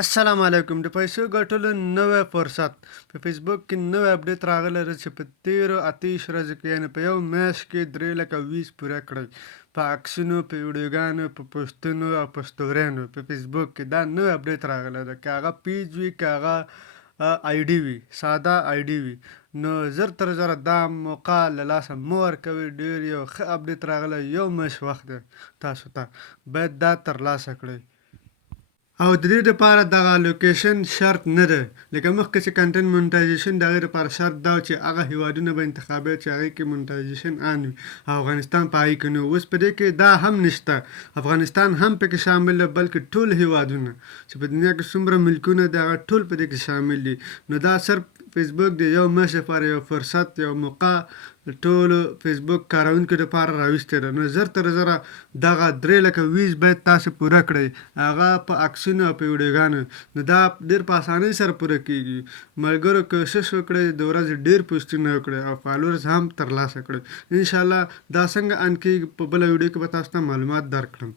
السلام علیکم. د پیسو ګټلو نوی فرصت په فیسبوک کې نوی اپډیټ راغلی دی چې په تیرو 28 ورځو کې یعنې په یو میاشت کې 3 لکه ویز پوره کړئ په عکسونو، په ویډیوګانو، په پوسټونو او په سټوریانو په فیسبوک کې. دا نوی اپډیټ راغلی دی. که هغه پیج وي، که هغه آی ډي وي، ساده آی ډي وي، نو زر تر زره دا موقع له لاسه مه ورکوئ. ډېر یو ښه اپډیټ راغلی، یو میاشت وخت دی تاسو ته، باید دا ترلاسه کړئ. او د دې دپاره دغه لوکیشن شرط نه دی، لکه مخکې چې کنټنټ مونټایزیشن د هغې دپاره شرط دا و چې هغه هیوادونه به انتخابوي چې هغې کې مونټایزیشن ان وي او افغانستان په هغې کې نه و. اوس په دې کې دا هم نشته، افغانستان هم پکې شامل دی، بلکې ټول هیوادونه چې په دنیا کې څومره ملکونه دي هغه ټول په دې کې شامل دي. نو دا صرف فیسبوک د یو میاشت لپاره یو فرصت، یو موقع ټولو فیسبوک کاروونکو لپاره راوستی ده. نو زر تر زره دغه 3 لکه ویز باید تاسو پوره کړئ، هغه په عکسونو او په ویډیوګانو. نو دا ډېر په اسانۍ سره پوره کېږي. ملګرو کوشش وکړئ د ورځې ډېر پوسټونه وکړئ او فالورز هم ترلاسه کړئ. انشاءالله دا څنګه ان کېږي په بله ویډیو کې به تاسو ته معلومات درکړم.